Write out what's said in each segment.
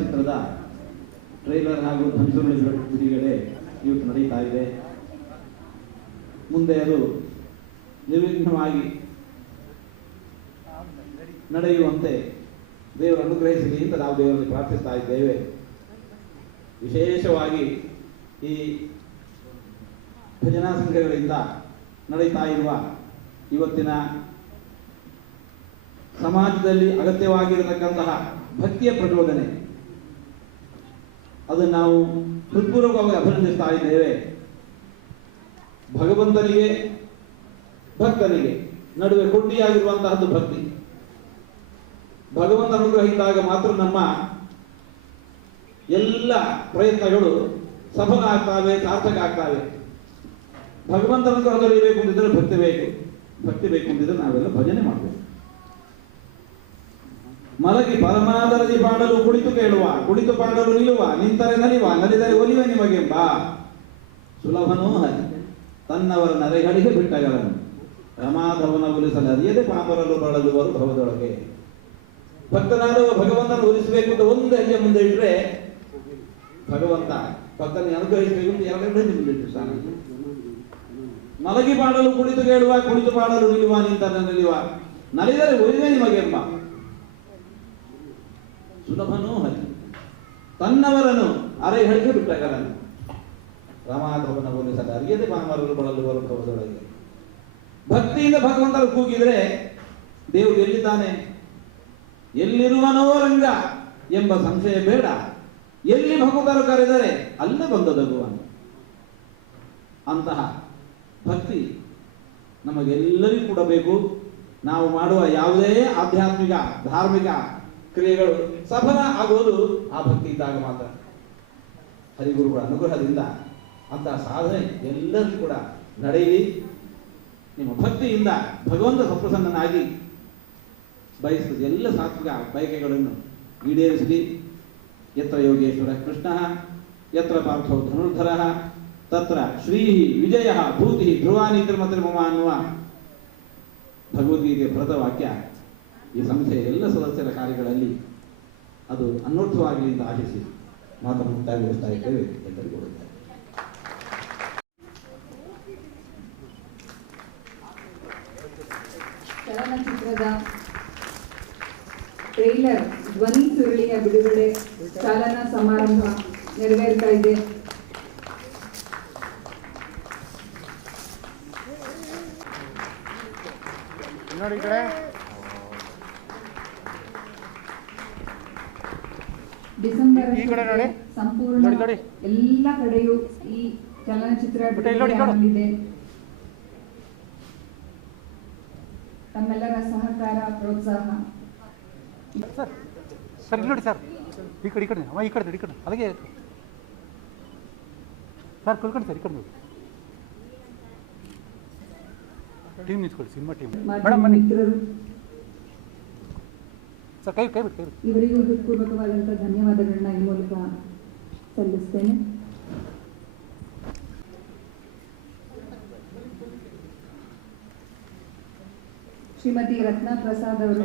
ಚಲನಚಿತ್ರದ ಟ್ರೈಲರ್ ಹಾಗೂ ಬಿಡುಗಡೆ ಇವತ್ತು ನಡೀತಾ ಇದೆ. ಮುಂದೆ ಅದು ನಿರ್ವಿಘ್ನವಾಗಿ ನಡೆಯುವಂತೆ ದೇವರು ಅನುಗ್ರಹಿಸಲಿ ಅಂತ ನಾವು ದೇವರಲ್ಲಿ ಪ್ರಾರ್ಥಿಸ್ತಾ ಇದ್ದೇವೆ. ವಿಶೇಷವಾಗಿ ಈ ಭಜನಾ ಸಂಘಗಳಿಂದ ನಡೀತಾ ಇರುವ ಇವತ್ತಿನ ಸಮಾಜದಲ್ಲಿ ಅಗತ್ಯವಾಗಿರತಕ್ಕಂತಹ ಭಕ್ತಿಯ ಪ್ರಚೋದನೆ ಅದನ್ನು ನಾವು ಹೃತ್ಪೂರ್ವಕವಾಗಿ ಅಭಿನಂದಿಸ್ತಾ ಇದ್ದೇವೆ ಭಗವಂತನಿಗೆ, ಭಕ್ತನಿಗೆ ನಡುವೆ ಕೊಂಡಿಯಾಗಿರುವಂತಹದ್ದು ಭಕ್ತಿ. ಭಗವಂತ ಅನುಗ್ರಹ ಇದ್ದಾಗ ಮಾತ್ರ ನಮ್ಮ ಎಲ್ಲ ಪ್ರಯತ್ನಗಳು ಸಫಲ ಆಗ್ತಾವೆ ಸಾರ್ಥಕ ಆಗ್ತಾವೆ ಭಗವಂತ ಅನುಗ್ರಹ ದೊರೆಯಬೇಕು ಅಂದಿದ್ರೆ ಭಕ್ತಿ ಬೇಕು. ಭಕ್ತಿ ಬೇಕು ಅಂದಿದ್ರೆ ನಾವೆಲ್ಲ ಭಜನೆ ಮಾಡಬೇಕು. ಮಲಗಿ ಪರಮಾದರದಿ ಪಾಡಲು ಕುಳಿತು ಕೇಳುವ, ಕುಳಿತು ಪಾಡಲು ನಿಲ್ಲುವ, ನಿಂತರೆ ನಲಿವ, ನಲಿದರೆ ಒಲಿವೆ ನಿಮಗೆಂಬ. ಸುಲಭನೂ ಹರಿ ತನ್ನವರ ನರೆಗಳಿಗೆ ಬಿಟ್ಟಗಳನ್ನು ರಮಾಧವನ ಉಲಿಸಲು ಅರಿಯದೆ ಪಾಮರಲು ಬಳಲುವರು ಭವದೊಳಗೆ ಭಕ್ತನಾದವ ಭಗವಂತನ ಉಲಿಸಬೇಕು ಅಂತ ಒಂದು ಹೆಜ್ಜೆ ಮುಂದೆ ಇಟ್ರೆ, ಭಗವಂತ ಭಕ್ತನ ಅನುಗ್ರಹಿಸಬೇಕು ಅಂತ ಎರಡು ಹೆಜ್ಜೆ ಮುಂದೆ ಮಲಗಿ ಪಾಡಲು ಕುಳಿತು ಕೇಳುವ, ಕುಳಿತು ಪಾಡಲು ನಿಲ್ಲುವ ನಿಂತ ನಲಿವ. ನಲಿದರೆ ಒಲಿವೆ ನಿಮಗೆಂಬ. ಸುಲಭನೂ ಹರಿ ತನ್ನವರನ್ನು ಅರೆಗಳಿಗೆ ಬಿಟ್ಟಗಲನು ರಾಮಾಧವನ ಹೋಲಿಸಲು ಅರಿಯದೆ ಪಾಮರಲು ಬಳಲುವರು ಭವದೊಳಗೆ ಭಕ್ತಿಯಿಂದ ಭಗವಂತರು ಕೂಗಿದ್ರೆ ದೇವರು ಎಲ್ಲಿದ್ದಾನೆ? ಎಲ್ಲಿರುವನೋ ರಂಗ ಎಂಬ ಸಂಶಯ ಬೇಡ. ಎಲ್ಲಿ ಭಗವಂತರು ಕರೆದರೆ ಅಲ್ಲೇ ಬಂದೊದಗುವನು ಅಂತಹ ಭಕ್ತಿ ನಮಗೆಲ್ಲರಿಗೂ ಕೂಡ ಬೇಕು. ನಾವು ಮಾಡುವ ಯಾವುದೇ ಆಧ್ಯಾತ್ಮಿಕ, ಧಾರ್ಮಿಕ ಕ್ರಿಯೆಗಳು ಸಫಲ ಆಗುವುದು ಆ ಭಕ್ತಿ ಇದ್ದಾಗ ಮಾತ್ರ. ಹರಿಗುರುಗಳ ಅನುಗ್ರಹದಿಂದ ಅಂತಹ ಸಾಧನೆ ಎಲ್ಲರೂ ಕೂಡ ನಡೆಯಲಿ. ನಿಮ್ಮ ಭಕ್ತಿಯಿಂದ ಭಗವಂತ ಸಪ್ರಸನ್ನನಾಗಿ ಬಯಸುತ್ತದೆ ಎಲ್ಲ ಸಾತ್ವಿಕ ಬಯಕೆಗಳನ್ನು ಈಡೇರಿಸಲಿ. ಯತ್ರ ಯೋಗೇಶ್ವರ ಕೃಷ್ಣ, ಯತ್ರ ಪಾರ್ಥೋ ಧನುರ್ಧರ, ತತ್ರ ಶ್ರೀ ವಿಜಯ ಭೂತಿ ಧ್ರುವಾನಿ ತಿರುಮತಿರ್ಮಮ ಅನ್ನುವ ಭಗವದ್ಗೀತೆಯ ಭರತ ವಾಕ್ಯ ಈ ಸಂಸ್ಥೆಯ ಎಲ್ಲ ಸದಸ್ಯರ ಕಾರ್ಯಗಳಲ್ಲಿ ಅದು ಅನ್ವರ್ಥವಾಗಲಿ ಎಂದು ಆಶಿಸಿ ಮಾತನ್ನು ಮುಕ್ತಾಯಗೊಳಿಸ್ತಾ ಇದ್ದೇವೆ ಎಲ್ಲರಿಗೂ. ಚಲನಚಿತ್ರದ ಟ್ರೈಲರ್ ಧ್ವನಿ ಸುರುಳಿಯ ಬಿಡುಗಡೆ ಚಾಲನಾ ಸಮಾರಂಭ ನೆರವೇರ್ತಾ ಇದೆ ನೋಡಿ ಕಡೆ ಡಿಸೆಂಬರ್. ಸಂಪೂರ್ಣ. ಎಲ್ಲ ಕಡೆಯೂ ಈ ಚಲನಚಿತ್ರ. ಬಿಡುಗಡೆಯಾಗಲಿದೆ ತಮ್ಮೆಲ್ಲರ ಸಹಕಾರ ಪ್ರೋತ್ಸಾಹ. ಸರ್ ನೋಡಿ ಸರ್. ಈ ಕಡೆ ಈ ಕಡೆ ಅಮ್ಮ ಈ ಕಡೆ ಈ ಕಡೆ ಅದಕ್ಕೆ ಸರ್ ಕುಲ್ಕೊಂಡು ಸರ್ ಈ ಕಡೆ ನೋಡಿ. ಟೀಮ್ ನಿಂತ್ಕೊಳ್ಳಿ ಸಿನಿಮಾ ಟೀಮ್. ಮೇಡಮ್ ಬನ್ನಿ. ಮಿತ್ರರು. ಇವರಿಗೂ ಹೃತ್ಪೂರ್ವಕವಾದಂತಹ ಧನ್ಯವಾದಗಳನ್ನ ಈ ಮೂಲಕ ಸಲ್ಲಿಸ್ತೇನೆ. ಶ್ರೀಮತಿ ರತ್ನ ಪ್ರಸಾದ್ ಅವರು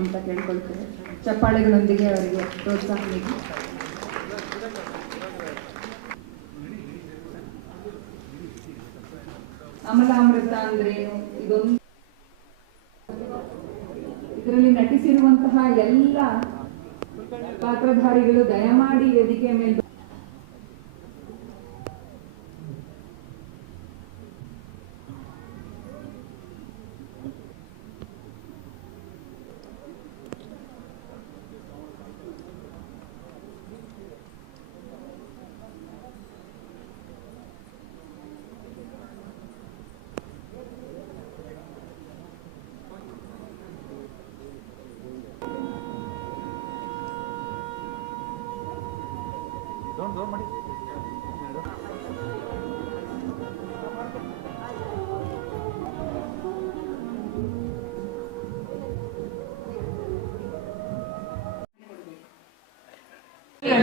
ಅಂತ ಕೇಳ್ಕೊಳ್ತೇವೆ ಚಪ್ಪಾಳೆಗಳೊಂದಿಗೆ ಅವರಿಗೆ ಪ್ರೋತ್ಸಾಹ ನೀಡಿ. ಅಮಲಾಮೃತ ಅಂದ್ರೇನು? ಇದೊಂದು ಪಾತ್ರಧಾರಿಗಳು ದಯಮಾಡಿ ವೇದಿಕೆ ಮೇಲೆ ಡೋನ್ ಡೋನ್ ಮಾಡಿ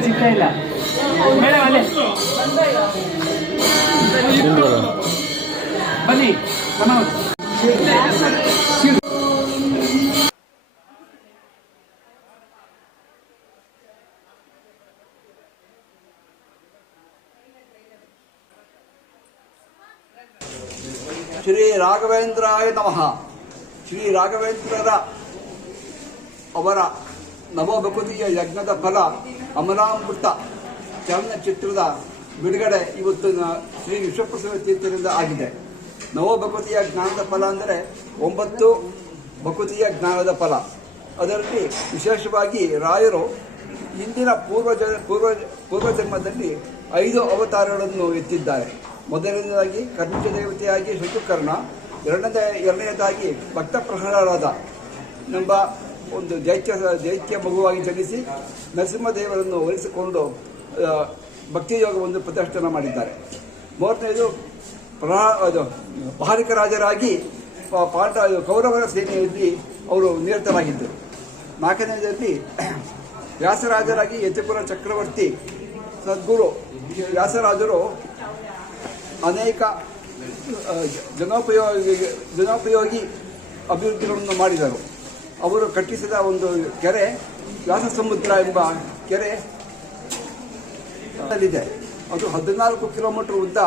ಸಿಗ್ತಾ ಇಲ್ಲ ಮೇಡಮ್ ಅಲ್ಲೇ ಬನ್ನಿ ರಾಘವೇಂದ್ರಾಯ ನಮಃ. ಶ್ರೀ ರಾಘವೇಂದ್ರರ ಅವರ ನವಭಕುತಿಯ ಯಜ್ಞದ ಫಲ ಅಮರಾಮೃತ ಚಲನಚಿತ್ರದ ಬಿಡುಗಡೆ ಇವತ್ತು ಶ್ರೀ ವಿಶ್ವಪ್ರಸಾದ ತೀರ್ಥರಿಂದ ಆಗಿದೆ. ನವಭಕುತಿಯ ಜ್ಞಾನದ ಫಲ ಅಂದರೆ ಒಂಬತ್ತು ಭಕುತಿಯ ಜ್ಞಾನದ ಫಲ. ಅದರಲ್ಲಿ ವಿಶೇಷವಾಗಿ ರಾಯರು ಇಂದಿನ ಪೂರ್ವಜ ಪೂರ್ವ ಪೂರ್ವಜನ್ಮದಲ್ಲಿ ಐದು ಅವತಾರಗಳನ್ನು ಎತ್ತಿದ್ದಾರೆ. ಮೊದಲನೇದಾಗಿ ಕರ್ಮಜ ದೇವತೆಯಾಗಿ ಶತ್ರುಕರ್ಣ ಎರಡನೇ, ಎರಡನೇದಾಗಿ ಭಕ್ತ ಪ್ರಹ್ಲಾದ ಎಂಬ ಒಂದು ದೈತ್ಯ ದೈತ್ಯ ಮಗುವಾಗಿ ಜನಿಸಿ ನರಸಿಂಹದೇವರನ್ನು ಒಲಿಸಿಕೊಂಡು ಭಕ್ತಿಯೋಗವನ್ನು ಭಕ್ತಿ ಯೋಗವನ್ನು ಪ್ರದರ್ಶನ ಮಾಡಿದ್ದಾರೆ. ಮೂರನೇದು ಪ್ರಹಾ, ಅದು ಭಾರಿಕ ರಾಜರಾಗಿ ಪಾಠ ಕೌರವರ ಸೇನೆಯಲ್ಲಿ ಅವರು ನಿರತರಾಗಿದ್ದರು. ನಾಲ್ಕನೇದಲ್ಲಿ ವ್ಯಾಸರಾಜರಾಗಿ ಯತಿಪುರ ಚಕ್ರವರ್ತಿ ಸದ್ಗುರು. ವ್ಯಾಸರಾಜರು ಅನೇಕ ಜನೋಪಯೋಗಿ ಜನೋಪಯೋಗಿ ಅಭಿವೃದ್ಧಿಗಳನ್ನು ಮಾಡಿದರು. ಅವರು ಕಟ್ಟಿಸಿದ ಒಂದು ಕೆರೆ ವ್ಯಾಸ ಸಮುದ್ರ ಎಂಬ ಕೆರೆ ಇದೆ ಅದು ಹದಿನಾಲ್ಕು ಕಿಲೋಮೀಟರ್ ಉದ್ದ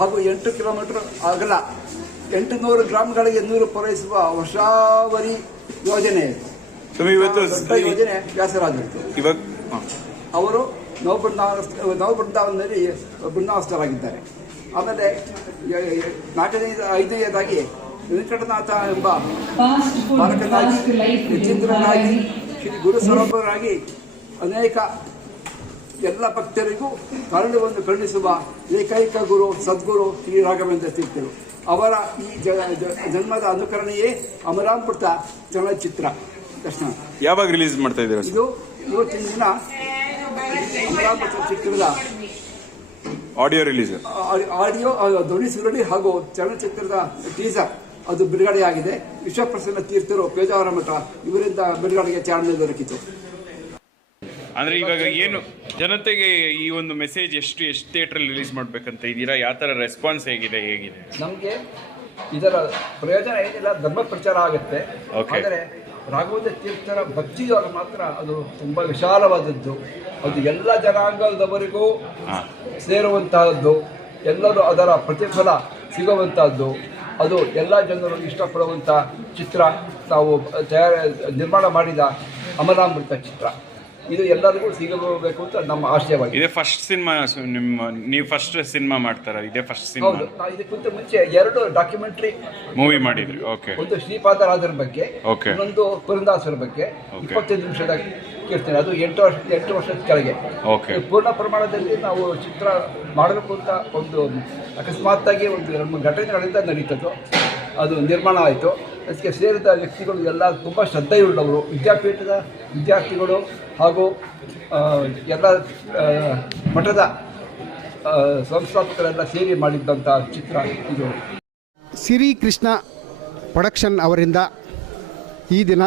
ಹಾಗೂ ಎಂಟು ಕಿಲೋಮೀಟರ್ ಅಗಲ. ಎಂಟು ನೂರು ಗ್ರಾಮಗಳಿಗೆ ನೀರು ಪೂರೈಸುವ ವರ್ಷಾವರಿ ಯೋಜನೆ. ಯೋಜನೆ ಹ. ಅವರು ನವ ಬೃಂದಾವನದಲ್ಲಿ ಬೃಂದಾವಸ್ಥರಾಗಿದ್ದಾರೆ. ಆಮೇಲೆ ಯ- ಯ- ನಾಲ್ಕನೇ ಐದನೆಯದಾಗಿ ವೆಂಕಟನಾಥ ಎಂಬ ಬಾಲಕನಾಗಿ ವಿಚಿತ್ರನಾಗಿ ಶ್ರೀ ಗುರು ಸ್ವರೂಪರಾಗಿ ಅನೇಕ ಎಲ್ಲ ಭಕ್ತರಿಗೂ ಕರುಣವನ್ನು ಕರುಣಿಸುವ ಏಕೈಕ ಗುರು ಸದ್ಗುರು ಶ್ರೀ ರಾಘವೇಂದ್ರ ತೀರ್ಥರು. ಅವರ ಈ ಜನ್ಮದ ಅನುಕರಣೆಯೇ ಅಮರಾಮೃತ ಚಲನಚಿತ್ರ. ಕೃಷ್ಣ ಯಾವಾಗ ರಿಲೀಸ್ ಮಾಡ್ತಾ ಇದ್ದೀರಾ ಇದು ಇವತ್ತಿನ ದಿನ ಅಮರಾವತಿ ಚಿತ್ರದ ಆಡಿಯೋ ರಿಲೀಸ್ ಆ- ಆಡಿಯೋ ಧ್ವನಿ ಸುರಳಿ ಹಾಗೂ ಚಲನಚಿತ್ರದ ಟೀಸರ್ ಅದು ಬಿಡುಗಡೆಯಾಗಿದೆ ವಿಶ್ವಪ್ರಸನ್ನ ತೀರ್ಥರು ಪೇಜಾವರ ಮಠ ಇವರಿಂದ ಬಿಡುಗಡೆಗೆ ಚಾಲನೆ ದೊರಕಿತು. ಅಂದ್ರೆ ಇವಾಗ ಏನು ಜನತೆಗೆ ಈ ಒಂದು ಮೆಸೇಜ್ ಎಷ್ಟು ಎಷ್ಟು ಥಿಯೇಟರ್ ರಿಲೀಸ್ ಮಾಡ್ಬೇಕಂತ ಇದ್ದೀರಾ? ಯಾವ ತರ ರೆಸ್ಪಾನ್ಸ್ ಹೇಗಿದೆ ಹೇಗಿದೆ? ನಮಗೆ ಇದರ ಪ್ರಯೋಜನ ಏನಿಲ್ಲ ಧರ್ಮ ಪ್ರಚಾರ ಆಗುತ್ತೆ. Okay. ಆದರೆ ರಾಘವೇಂದ್ರ ತೀರ್ಥರ ಭಕ್ತಿ ಯೋಗ ಮಾತ್ರ ಅದು ತುಂಬಾ ವಿಶಾಲವಾದದ್ದು. ಅದು ಎಲ್ಲ ಜನಾಂಗದವರಿಗೂ ಹಾ. ಸೇರುವಂತಹದ್ದು, ಎಲ್ಲರೂ ಅದರ ಪ್ರತಿಫಲ ಸಿಗುವಂಥದ್ದು ಅದು ಎಲ್ಲ ಜನರು ಇಷ್ಟಪಡುವಂಥ ಚಿತ್ರ ನಾವು ತಯಾರ ನಿರ್ಮಾಣ ಮಾಡಿದ ಅಮರಾಮೃತ ಚಿತ್ರ. ಇದು ಎಲ್ಲರಿಗೂ ಸಿಗಬೇಕು ಅಂತ ನಮ್ಮ ಆಶಯವಾಗಿದೆ ಇದೇ ಫಸ್ಟ್ ಸಿನಿಮಾ ನಿಮ್ಮ ನೀವು ಫಸ್ಟ್ ಸಿನಿಮಾ ಮಾಡ್ತಾರ? ಇದೇ ಫಸ್ಟ್ ಸಿನಿಮಾ ಹೌದು ನಾವು ಇದಕ್ಕಿಂತ ಮುಂಚೆ ಎರಡು ಡಾಕ್ಯುಮೆಂಟ್ರಿ ಮೂವಿ ಮಾಡಿದ್ರಿ ಓಕೆ ಒಂದು ಶ್ರೀಪಾದರಾಜರ ಬಗ್ಗೆ ಓಕೆ ಇನ್ನೊಂದು ಪುರಂದಾಸರ ಬಗ್ಗೆ. ಇಪ್ಪತ್ತೈದು ನಿಮಿಷದ ಕೀರ್ತನೆ ಅದು ಎಂಟು ವರ್ಷ ಎಂಟು ವರ್ಷದ ಕೆಳಗೆ. ಓಕೆ ಪೂರ್ಣ ಪ್ರಮಾಣದಲ್ಲಿ ನಾವು ಚಿತ್ರ ಮಾಡಬೇಕು ಅಂತ ಒಂದು ಅಕಸ್ಮಾತ್ತಾಗಿ ಒಂದು ಎರಡು ಮೂರು ಘಟನೆಗಳಿಂದ ನಡೀತದ್ದು. ಅದು ನಿರ್ಮಾಣ ಆಯಿತು. ಅದಕ್ಕೆ ಸೇರಿದ ವ್ಯಕ್ತಿಗಳು ಎಲ್ಲ ತುಂಬ ಶ್ರದ್ಧೆಯುಳ್ಳವರು. ವಿದ್ಯಾಪೀಠದ ವಿದ್ಯಾರ್ಥಿಗಳು ಹಾಗೂ ಎಲ್ಲ ಮಠದ ಸಂಸ್ಥಾಪಕರೆಲ್ಲ ಸೇರಿ ಮಾಡಿದ್ದಂಥ ಚಿತ್ರ ಇದು. ಸಿರಿ ಕೃಷ್ಣ ಪ್ರೊಡಕ್ಷನ್ ಅವರಿಂದ ಈ ದಿನ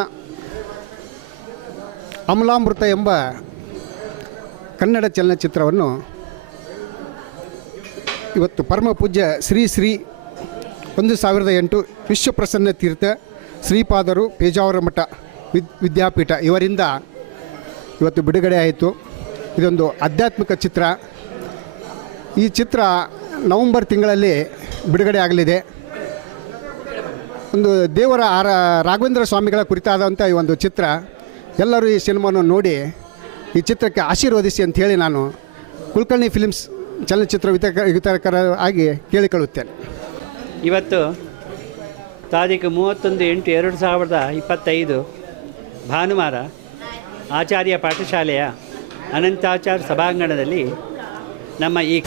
ಅಮಲಾಮೃತ ಎಂಬ ಕನ್ನಡ ಚಲನಚಿತ್ರವನ್ನು ಇವತ್ತು ಪರಮ ಪೂಜ್ಯ ಶ್ರೀ ಶ್ರೀ ಒಂದು ಸಾವಿರದ ಎಂಟು ವಿಶ್ವಪ್ರಸನ್ನ ತೀರ್ಥ ಶ್ರೀಪಾದರು ಪೇಜಾವರ ಮಠ ವಿದ್, ವಿದ್ಯಾಪೀಠ. ಇವರಿಂದ ಇವತ್ತು ಬಿಡುಗಡೆ ಆಯಿತು. ಇದೊಂದು ಆಧ್ಯಾತ್ಮಿಕ ಚಿತ್ರ. ಈ ಚಿತ್ರ ನವೆಂಬರ್ ತಿಂಗಳಲ್ಲಿ ಬಿಡುಗಡೆ ಆಗಲಿದೆ. ಒಂದು ದೇವರ ಆರ, ರಾಘವೇಂದ್ರ ಸ್ವಾಮಿಗಳ ಕುರಿತಾದಂಥ ಈ ಒಂದು ಚಿತ್ರ. ಎಲ್ಲರೂ ಈ ಸಿನಿಮಾನ ನೋಡಿ ಈ ಚಿತ್ರಕ್ಕೆ ಆಶೀರ್ವದಿಸಿ ಅಂತ ಹೇಳಿ ನಾನು ಕುಲಕರ್ಣಿ ಫಿಲಿಮ್ಸ್ ಚಲನಚಿತ್ರ ವಿತರಕ ವಿತರಕರ ಆಗಿ ಕೇಳಿಕೊಳ್ಳುತ್ತೇನೆ. ಇವತ್ತು ತಾರೀಕು ಮೂವತ್ತೊಂದು ಎಂಟು ಎರಡು ಸಾವಿರದ ಇಪ್ಪತ್ತೈದು ಭಾನುವಾರ ಆಚಾರ್ಯ ಪಾಠಶಾಲೆಯ ಅನಂತಾಚಾರ್ಯ ಸಭಾಂಗಣದಲ್ಲಿ ನಮ್ಮ ಈ